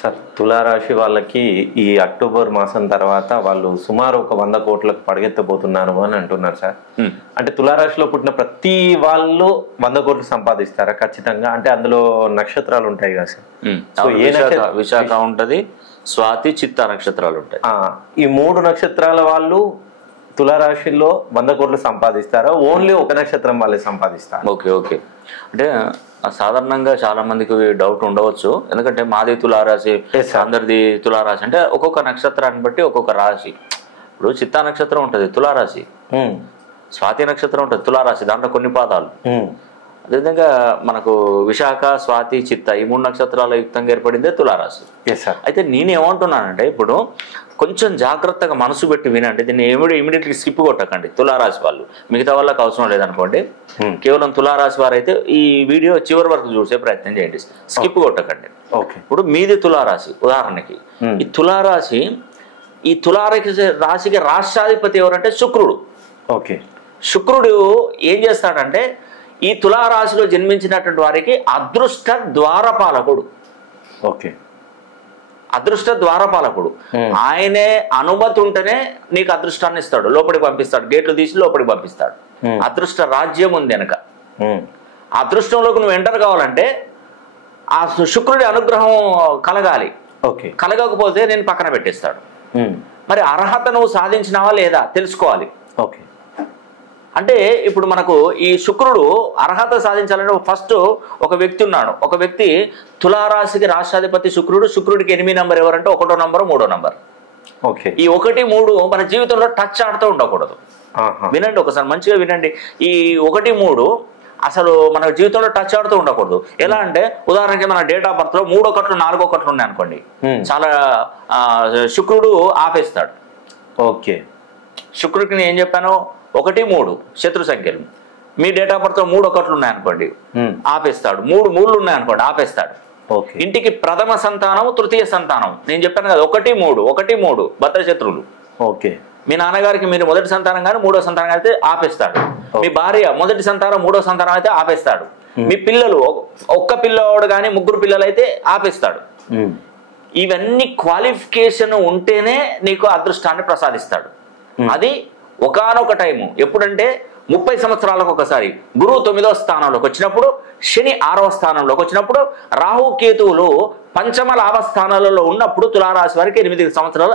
Sir తులారాశి వాళ్ళకి ఈ అక్టోబర్ మాసం తర్వాత వాళ్ళు సుమారు ఒక 100 కోట్లకు పడగెత్తబోతున్నారు అని అంటున్నారు సార్. అంటే తులారాశిలో పుట్టిన ప్రతి వాళ్ళు 100 కోట్లు సంపాదిస్తారా ఖచ్చితంగా? అంటే అందులో నక్షత్రాలు ఉంటాయి కదా సార్. విశాఖ ఉంటది, స్వాతి, చిత్తా నక్షత్రాలు ఉంటాయి. ఈ 3 నక్షత్రాల వాళ్ళు తులారాశిలో 100 కోట్లు సంపాదిస్తారా? ఓన్లీ ఒక నక్షత్రం వాళ్ళే సంపాదిస్తారు? ఓకే. అంటే సాధారణంగా చాలా మందికి డౌట్ ఉండవచ్చు. ఎందుకంటే మాది తులారాశి, అందరిది తులారాశి. అంటే ఒక్కొక్క నక్షత్రాన్ని బట్టి ఒక్కొక్క రాశి. ఇప్పుడు చిత్తా నక్షత్రం ఉంటుంది తులారాశి, స్వాతి నక్షత్రం ఉంటుంది తులారాశి, దాంట్లో కొన్ని పాదాలు. అదేవిధంగా మనకు విశాఖ, స్వాతి, చిత్త ఈ 3 నక్షత్రాల యుక్తంగా ఏర్పడిందే తులారాశి. అయితే నేనేమంటున్నానంటే ఇప్పుడు కొంచెం జాగ్రత్తగా మనసు పెట్టి వినండి. దీన్ని ఇమీడియట్లీ స్కిప్ కొట్టకండి తులారాశి వాళ్ళు. మిగతా వాళ్ళకి అవసరం లేదనుకోండి. కేవలం తులారాశి వారు అయితే ఈ వీడియో చివరి వరకు చూసే ప్రయత్నం చేయండి, స్కిప్ కొట్టకండి. ఇప్పుడు మీది తులారాశి ఉదాహరణకి. ఈ తులారాశికి రాష్ట్రాధిపతి ఎవరంటే శుక్రుడు. శుక్రుడు ఏం చేస్తాడంటే ఈ తులారాశిలో జన్మించినటువంటి వారికి అదృష్ట ద్వారపాలకుడు. అదృష్ట ద్వారపాలకుడు ఆయనే అనుమతి ఉంటేనే నీకు అదృష్టాన్ని ఇస్తాడు, లోపలికి పంపిస్తాడు, గేట్లు తీసి లోపలికి పంపిస్తాడు. అదృష్ట రాజ్యం ఉంది వెనక. అదృష్టంలోకి నువ్వు ఎంటర్ కావాలంటే ఆ శుక్రుడి అనుగ్రహం కలగాలి. కలగకపోతే నేను పక్కన పెట్టేస్తాడు. మరి అర్హత నువ్వు సాధించినావా లేదా తెలుసుకోవాలి. అంటే ఇప్పుడు మనకు ఈ శుక్రుడు అర్హత సాధించాలంటే ఫస్ట్ ఒక వ్యక్తి ఉన్నాడు. ఒక వ్యక్తి తులారాశికి రాష్ట్రాధిపతి శుక్రుడు. శుక్రుడికి 8 నంబర్ ఎవరంటే 1వ నంబరు 3వ నంబర్. ఈ 1, 3 మన జీవితంలో టచ్ ఆడుతూ ఉండకూడదు. వినండి ఒకసారి మంచిగా వినండి. ఈ 1, 3 అసలు మన జీవితంలో టచ్ ఆడుతూ ఉండకూడదు. ఎలా అంటే ఉదాహరణకి మన డేట్ ఆఫ్ బర్త్ లో 3 ఒకట్లు 4 ఒకట్లు ఉన్నాయి అనుకోండి, చాలా శుక్రుడు ఆపేస్తాడు. శుక్రుడికి నేను ఏం చెప్పాను, 1, 3 శత్రు సంఖ్యలు. మీ డేట్ ఆఫ్ బర్త్ 3 ఒకట్లు ఉన్నాయనుకోండి ఆపేస్తాడు. 3 మూళ్ళు ఉన్నాయనుకోండి ఆపేస్తాడు. ఇంటికి ప్రథమ సంతానం, తృతీయ సంతానం నేను చెప్పాను కదా, 1, 3 భర్త శత్రువులు. మీ నాన్నగారికి మీరు మొదటి సంతానం కానీ 3వ సంతానం అయితే ఆపేస్తాడు. మీ భార్య మొదటి సంతానం 3వ సంతానం అయితే ఆపేస్తాడు. మీ పిల్లలు ఒక్క పిల్లవాడు కానీ 3 పిల్లలు అయితే ఆపేస్తాడు. ఇవన్నీ క్వాలిఫికేషన్ ఉంటేనే నీకు అదృష్టాన్ని ప్రసాదిస్తాడు. అది ఒకానొక టైము ఎప్పుడంటే 30 సంవత్సరాలకు ఒకసారి గురువు 9వ స్థానంలోకి వచ్చినప్పుడు, శని 6వ స్థానంలోకి వచ్చినప్పుడు, రాహు కేతువులు పంచమ లాభ స్థానాలలో ఉన్నప్పుడు తులారాశి వారికి 8 సంవత్సరాలు